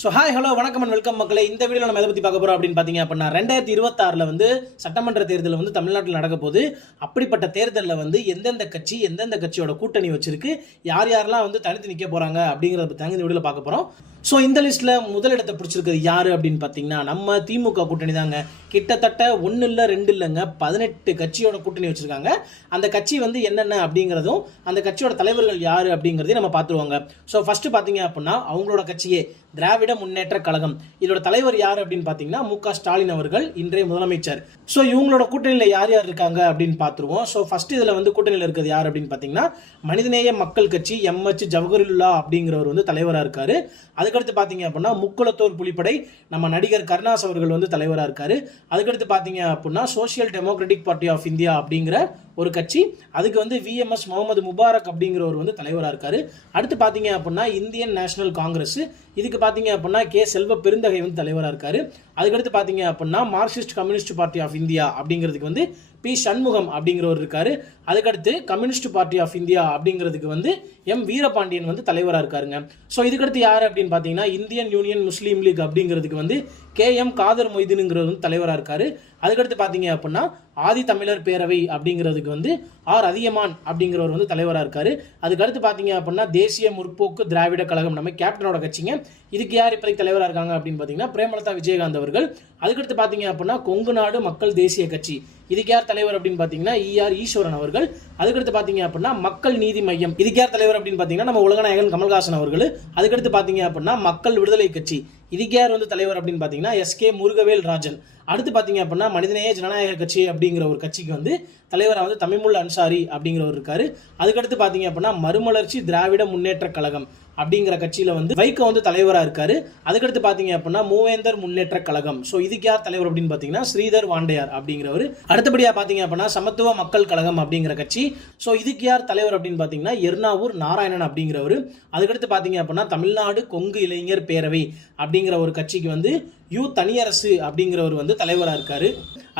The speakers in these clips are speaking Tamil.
ஸோ ஹாய் ஹலோ வணக்கம் அண்ட் வெல்கம் மக்களே. இந்த வீடியோ நம்ம எதை பற்றி பார்க்க போகிறோம் அப்படின்னு பார்த்தீங்க அப்படின்னா 2026 வந்து சட்டமன்ற தேர்தல் வந்து தமிழ்நாட்டில் நடக்க போகுது. அப்படிப்பட்ட தேர்தலில் வந்து எந்தெந்த கட்சியோட கூட்டணி வச்சிருக்கு, யார் யாரெல்லாம் வந்து தனித்து நிற்க போகிறாங்க அப்படிங்கிறத பற்றி தாங்க இந்த வீடியோவில் பார்க்க போகிறோம். ஸோ இந்த லிஸ்ட்டில் முதலிடத்தை பிடிச்சிருக்கிறது யார் அப்படின்னு பார்த்தீங்கன்னா நம்ம திமுக கூட்டணி தாங்க. கிட்டத்தட்ட 1 இல்லை 2 இல்லைங்க 18 கட்சியோட கூட்டணி வச்சுருக்காங்க. அந்த கட்சி வந்து என்னென்ன அப்படிங்கிறதும் அந்த கட்சியோட தலைவர்கள் யார் அப்படிங்கிறதையும் நம்ம பார்த்துருவாங்க. ஸோ ஃபஸ்ட்டு பார்த்தீங்க அப்படின்னா அவங்களோட கட்சியே திராவிட முன்னேற்ற கழகம். இதோட தலைவர் யார் அப்படின்னு பார்த்தீங்கன்னா மு.க. ஸ்டாலின் அவர்கள், இன்றைய முதலமைச்சர். ஸோ இவங்களோட கூட்டணியில் யார் யார் இருக்காங்க அப்படின்னு பார்த்துருவோம். ஸோ ஃபர்ஸ்ட் இதில் வந்து கூட்டணியில் இருக்கிறது யார் அப்படின்னு பார்த்தீங்கன்னா மனிதநேய மக்கள் கட்சி எம்.எச். ஜவஹருல்லா அப்படிங்கிறவர் வந்து தலைவராக இருக்காரு. அதுக்கடுத்து பார்த்தீங்க அப்படின்னா முக்குளத்தோர் புலிப்படை நம்ம நடிகர் கருணாஸ் அவர்கள் வந்து தலைவராக இருக்காரு. அதுக்கடுத்து பார்த்தீங்க அப்படின்னா social democratic party of India அப்படிங்கிற ஒரு கட்சி, அதுக்கு வந்து விஎம்எஸ் முகமது முபாரக் அப்படிங்கிறவர் வந்து தலைவராக இருக்காரு. அடுத்து பார்த்தீங்க அப்படின்னா இந்தியன் நேஷனல் காங்கிரஸ், இதுக்கு பார்த்தீங்க அப்படின்னா கே. செல்வ பெருந்தகை வந்து தலைவராக இருக்காரு. அதுக்கடுத்து பார்த்தீங்க அப்படின்னா Marxist communist party of India அப்படிங்கிறதுக்கு வந்து பி. சண்முகம் அப்படிங்கிறவர் இருக்காரு. அதுக்கடுத்து கம்யூனிஸ்ட் பார்ட்டி ஆஃப் இந்தியா அப்படிங்கிறதுக்கு வந்து எம். வீரபாண்டியன் வந்து தலைவராக இருக்காருங்க. ஸோ இதுக்கடுத்து யார் அப்படின்னு பார்த்தீங்கன்னா இந்தியன் யூனியன் முஸ்லீம் லீக் அப்படிங்கிறதுக்கு வந்து கே.எம். காதர் மொய்தீனுங்கிறவர் வந்து தலைவராக இருக்காரு. அதுக்கடுத்து பார்த்தீங்க அப்படின்னா ஆதி தமிழர் பேரவை அப்படிங்கிறதுக்கு வந்து ஆர். அதியமான் அப்படிங்கிறவர் வந்து தலைவராக இருக்காரு. அதுக்கடுத்து பார்த்தீங்க அப்படின்னா தேசிய முற்போக்கு திராவிட கழகம் நம்ம கேப்டனோட கட்சிங்க, இதுக்கு யார் இப்போதைக்கு தலைவராக இருக்காங்க அப்படின்னு பார்த்தீங்கன்னா பிரேமலதா விஜயகாந்த் அவர்கள். அதுக்கடுத்து பார்த்தீங்க அப்படின்னா கொங்கு நாடு மக்கள் தேசிய கட்சி, இதுக்கு யார் தலைவர் அப்படின்னு பார்த்தீங்கன்னா ஈஆர். ஈஸ்வரன் அவர்கள். அதுக்கடுத்து பார்த்தீங்க அப்படின்னா மக்கள் நீதி மையம், இதுக்கு யார் தலைவர் அப்படின்னு பார்த்தீங்கன்னா நம்ம உலகநாயகன் கமல்ஹாசன் அவர்கள். அதுக்கடுத்து பார்த்தீங்க அப்படின்னா மக்கள் விடுதலை கட்சி, இதுக்கு யார் வந்து தலைவர் அப்படின்னு பார்த்தீங்கன்னா எஸ்.கே. முருகவேல் ராஜன். அடுத்து பார்த்தீங்க அப்படின்னா மனிதநேய ஜனநாயக கட்சி அப்படிங்கிற ஒரு கட்சிக்கு வந்து தலைவராக வந்து தமிமுல் அன்சாரி அப்படிங்கிறவர் இருக்காரு. அதுக்கடுத்து பார்த்தீங்க அப்படின்னா மறுமலர்ச்சி திராவிட முன்னேற்ற கழகம் அப்படிங்கிற கட்சியில் வந்து வைகோ வந்து தலைவராக இருக்காரு. அதுக்கடுத்து பார்த்தீங்க அப்படின்னா மூவேந்தர் முன்னேற்ற கழகம், ஸோ இதுக்கு யார் தலைவர் அப்படின்னு பார்த்தீங்கன்னா ஸ்ரீதர் வாண்டையார் அப்படிங்கிறவர். அடுத்தபடியாக பார்த்தீங்க அப்படின்னா சமத்துவ மக்கள் கழகம் அப்படிங்கிற கட்சி, ஸோ இதுக்கு யார் தலைவர் அப்படின்னு பார்த்தீங்கன்னா எர்ணாவூர் நாராயணன் அப்படிங்கிறவர். அதுக்கடுத்து பார்த்தீங்க அப்படின்னா தமிழ்நாடு கொங்கு இளைஞர் பேரவை அப்படிங்கிற ஒரு கட்சிக்கு வந்து யூ. தனியரசு அப்படிங்கிறவர் வந்து தலைவராக இருக்காரு.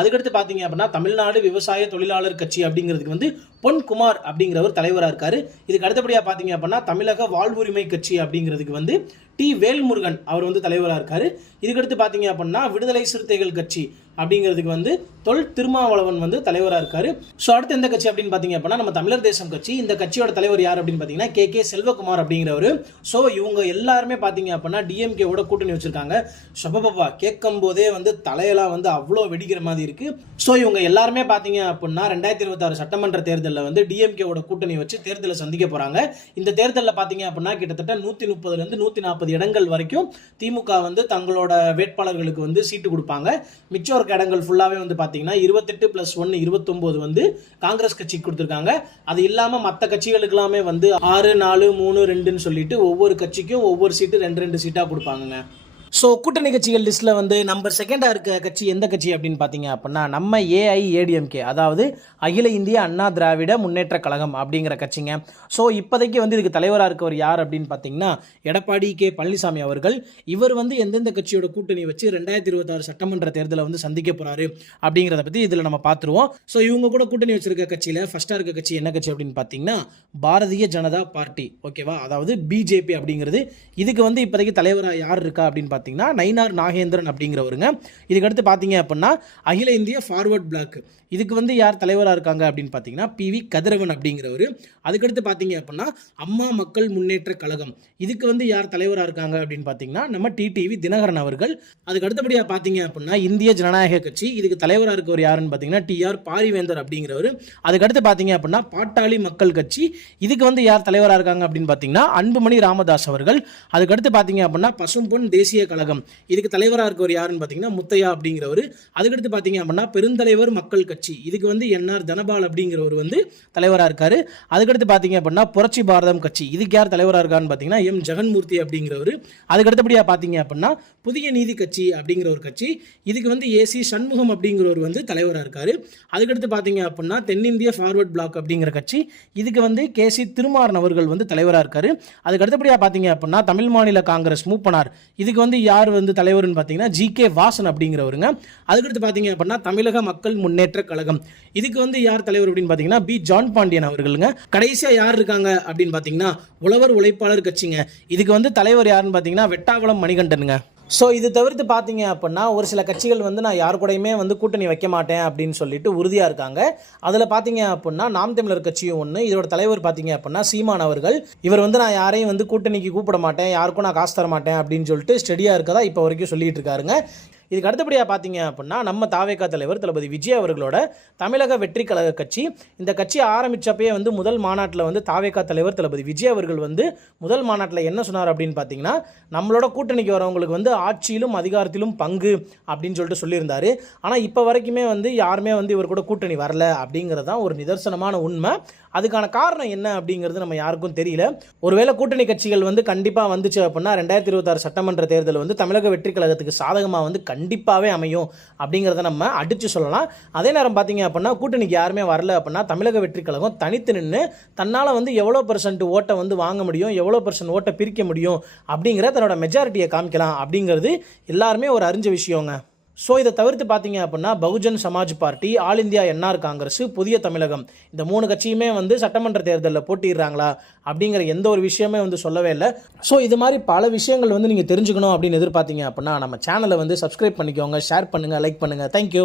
அதுக்கடுத்து பார்த்தீங்க அப்படின்னா தமிழ்நாடு விவசாய தொழிலாளர் கட்சி அப்படிங்கிறதுக்கு வந்து பொன்குமார் அப்படிங்கிறவர் தலைவராக இருக்காரு. இதுக்கு அடுத்தபடியாக பார்த்தீங்க அப்படின்னா தமிழக வாழ்வுரிமை கட்சி அப்படிங்கிறதுக்கு வந்து டி. வேல்முருகன் அவர் வந்து தலைவராக இருக்காரு. இதுக்கடுத்து பார்த்தீங்க அப்படின்னா விடுதலை சிறுத்தைகள் கட்சி அப்படிங்கிறதுக்கு வந்து தொல் திருமாவளவன் வந்து தலைவராக இருக்காரு. ஸோ அடுத்து எந்த கட்சி அப்படின்னு பார்த்தீங்க அப்படின்னா நம்ம தமிழர் தேசம் கட்சி, இந்த கட்சியோட தலைவர் யார் அப்படின்னு பார்த்தீங்கன்னா கே. செல்வகுமார் அப்படிங்கிறவர். ஸோ இவங்க எல்லாருமே பார்த்தீங்க அப்படின்னா டிஎம்கேவோட கூட்டணி வச்சிருக்காங்க. சபபா கேட்கும் போதே வந்து தலையெல்லாம் வந்து அவ்வளோ வெடிக்கிற மாதிரி இருக்கு. ஸோ இவங்க எல்லாருமே பார்த்தீங்க அப்படின்னா 2026 சட்டமன்ற தேர்தலில் வந்து டிஎம்கேவோட கூட்டணி வச்சு தேர்தலை சந்திக்க போறாங்க. இந்த தேர்தலில் பார்த்தீங்க அப்படின்னா கிட்டத்தட்ட 130லேருந்து 140 இடங்கள் வரைக்கும் திமுக வந்து தங்களோட வேட்பாளர்களுக்கு வந்து சீட்டு கொடுப்பாங்க. மிச்சம் இருக்க இடங்கள் ஃபுல்லாவே வந்து பாத்தீங்கன்னா 28+1 29 வந்து காங்கிரஸ் கட்சிக்கு கொடுத்துருக்காங்க. அது இல்லாம மற்ற கட்சிகளுக்கு எல்லாமே வந்து 6 4 3 2ன்னு சொல்லிட்டு ஒவ்வொரு கட்சிக்கும் ஒவ்வொரு சீட்டு 2 சீட்டா கொடுப்பாங்க. ஸோ கூட்டணி கட்சிகள் லிஸ்ட்டில் வந்து நம்பர் 2 இருக்க கட்சி எந்த கட்சி அப்படின்னு பார்த்தீங்க அப்படின்னா நம்ம ஏஐஏடிஎம்கே, அதாவது அகில இந்திய அண்ணா திராவிட முன்னேற்ற கழகம் அப்படிங்கிற கட்சிங்க. ஸோ இப்போதைக்கு வந்து இதுக்கு தலைவராக இருக்கவர் யார் அப்படின்னு பார்த்தீங்கன்னா எடப்பாடி கே. பழனிசாமி அவர்கள். இவர் வந்து எந்தெந்த கட்சியோட கூட்டணி வச்சு 2026 சட்டமன்ற தேர்தலை வந்து சந்திக்க போறாரு அப்படிங்கிறத பற்றி இதில் நம்ம பார்த்துருவோம். ஸோ இவங்க கூட கூட்டணி வச்சிருக்க கட்சியில் ஃபர்ஸ்டாக இருக்க கட்சி என்ன கட்சி அப்படின்னு பார்த்தீங்கன்னா பாரதிய ஜனதா பார்ட்டி, ஓகேவா, அதாவது பிஜேபி அப்படிங்கிறது. இதுக்கு வந்து இப்போதைக்கு தலைவராக யார் இருக்கா அப்படின்னு பார்த்தீங்கன்னா நயினார் நாகேந்திரன் அப்படிங்கிறவருங்க. இதுக்கு அடுத்து பார்த்தீங்க அப்படின்னா அகில இந்திய ஃபார்வர்ட் பிளாக், இதுக்கு வந்து யார் தலைவராக இருக்காங்க அப்படின்னு பார்த்தீங்கன்னா பி.வி. கதிரவன் அப்படிங்கிறவர். அதுக்கடுத்து பார்த்தீங்க அப்படின்னா அம்மா மக்கள் முன்னேற்ற கழகம், இதுக்கு வந்து யார் தலைவராக இருக்காங்க அப்படின்னு பார்த்தீங்கன்னா நம்ம டிடிவி தினகரன் அவர்கள். அதுக்கு அடுத்தபடியாக பார்த்தீங்க அப்படின்னா இந்திய ஜனநாயக கட்சி, இதுக்கு தலைவராக இருக்கவர் யாருன்னு பார்த்தீங்கன்னா டி.ஆர். பாரிவேந்தர் அப்படிங்கிறவர். அதுக்கடுத்து பார்த்தீங்க அப்படின்னா பாட்டாளி மக்கள் கட்சி, இதுக்கு வந்து யார் தலைவராக இருக்காங்க அப்படின்னு பார்த்தீங்கன்னா அன்புமணி ராமதாஸ் அவர்கள். அதுக்கடுத்து பார்த்தீங்க அப்படின்னா பசும்பொன் தேசிய கழகம், இதுக்கு தலைவராக இருக்கவர் யாருன்னு பார்த்தீங்கன்னா முத்தையா அப்படிங்கிறவர். அதுக்கடுத்து பார்த்தீங்க அப்படின்னா பெருந்தலைவர் மக்கள் கட்சி, இதுக்கு வந்து என்.ஆர். தனபால் அப்படிங்கிறவர் வந்து தலைவராக இருக்காரு. அதுக்கடுத்து பார்த்தீங்க அப்படின்னா புரட்சி பாரதம் கட்சி, இதுக்கு யார் தலைவராக இருக்கான்னு பார்த்தீங்கன்னா எம். ஜெகன்மூர்த்தி அப்படிங்கிறவர். அதுக்கடுத்தபடியாக பார்த்தீங்க அப்படின்னா புதிய நீதி கட்சி அப்படிங்கிற ஒரு கட்சி, இதுக்கு வந்து ஏ.சி. சண்முகம் அப்படிங்கிறவர் வந்து தலைவராக இருக்காரு. அதுக்கடுத்து பார்த்தீங்க அப்படின்னா தென்னிந்திய ஃபார்வர்ட் பிளாக் அப்படிங்கிற கட்சி, இதுக்கு வந்து கே.சி. திருமாறன் அவர்கள் வந்து தலைவராக இருக்காரு. அதுக்கு அடுத்தபடியாக பார்த்தீங்க அப்படின்னா தமிழ் மாநில காங்கிரஸ் மூப்பனார், இதுக்கு வந்து யார் வந்து தலைவர்னு பார்த்தீங்கன்னா ஜி.கே. வாசன் அப்படிங்கிறவருங்க. அதுக்கடுத்து பார்த்தீங்க அப்படின்னா தமிழக மக்கள் முன்னேற்ற கழகம், இதுக்கு வந்து யார் தலைவர் அப்படின்னு பார்த்தீங்கன்னா பி. ஜான் பாண்டியன் அவர்களுங்க. கடைசியாக யார் இருக்காங்க அப்படின்னு பார்த்தீங்கன்னா உழவர் உழைப்பாளர் கட்சிங்க, இதுக்கு வந்து தலைவர் யாருன்னு பார்த்தீங்கன்னா வெட்டாவளம் மணிகண்டனுங்க. ஸோ இது தவிர்த்து பார்த்தீங்க அப்படின்னா ஒரு சில கட்சிகள் வந்து நான் யார் கூடயுமே வந்து கூட்டணி வைக்க மாட்டேன் அப்படின்னு சொல்லிட்டு உறுதியாக இருக்காங்க. அதில் பார்த்தீங்க அப்படின்னா நாம் தமிழர் கட்சியும் ஒன்று. இதோட தலைவர் பார்த்தீங்க அப்படின்னா சீமான் அவர்கள். இவர் வந்து நான் யாரையும் வந்து கூட்டணிக்கு கூப்பிட மாட்டேன், யாருக்கும் நான் காசு தர மாட்டேன் அப்படின்னு சொல்லிட்டு ஸ்டெடியாக இருக்கதா இப்போ வரைக்கும் சொல்லிட்டு இருக்காருங்க. இதுக்கு அடுத்தபடியாக பார்த்தீங்க அப்படின்னா நம்ம தாவேகா தலைவர் தளபதி விஜய் அவர்களோட தமிழக வெற்றி கழக கட்சி, இந்த கட்சி ஆரம்பித்தப்பயே வந்து முதல் மாநாட்டில் வந்து தாவேகா தலைவர் தளபதி விஜய் அவர்கள் வந்து முதல் மாநாட்டில் என்ன சொன்னார் அப்படின்னு பார்த்தீங்கன்னா நம்மளோட கூட்டணிக்கு வரவங்களுக்கு வந்து ஆட்சியிலும் அதிகாரத்திலும் பங்கு அப்படின்னு சொல்லிட்டு சொல்லியிருந்தார். ஆனால் இப்போ வரைக்குமே வந்து யாருமே வந்து இவர் கூட கூட்டணி வரல அப்படிங்கிறது தான் ஒரு நிதர்சனமான உண்மை. அதுக்கான காரணம் என்ன அப்படிங்கிறது நம்ம யாருக்கும் தெரியல. ஒருவேளை கூட்டணி கட்சிகள் வந்து கண்டிப்பாக வந்துச்சு அப்படின்னா 2026 சட்டமன்ற தேர்தல் வந்து தமிழக வெற்றி கழகத்துக்கு சாதகமாக வந்து கண்டிப்பாகவே அமையும் அப்படிங்கிறத நம்ம அடித்து சொல்லலாம். அதே நேரம் பார்த்தீங்க அப்படின்னா கூட்டணிக்கு யாருமே வரல அப்படின்னா தமிழக வெற்றி கழகம் தனித்து நின்று தன்னால் வந்து எவ்வளோ % ஓட்டை வந்து வாங்க முடியும், எவ்வளோ % ஓட்டை பிரிக்க முடியும் அப்படிங்கிற தன்னோட மெஜாரிட்டியை காமிக்கலாம் அப்படிங்கிறது எல்லாருமே ஒரு அறிஞ்ச விஷயங்க. ஸோ இதை தவிர்த்து பார்த்தீங்க அப்படின்னா Bahujan Samaj party, all India NR Congress, புதிய தமிழகம், இந்த 3 கட்சியுமே வந்து சட்டமன்ற தேர்தலில் போட்டிடுறாங்களா அப்படிங்கிற எந்த ஒரு விஷயமே வந்து சொல்லவே இல்லை. ஸோ இது மாதிரி பல விஷயங்கள் வந்து நீங்கள் தெரிஞ்சுக்கணும் அப்படின்னு எதிர்பார்த்தீங்க அப்படின்னா நம்ம சேனலை வந்து சப்ஸ்கிரைப் பண்ணிக்கோங்க, ஷேர் பண்ணுங்கள், லைக் பண்ணுங்கள். தேங்க்யூ.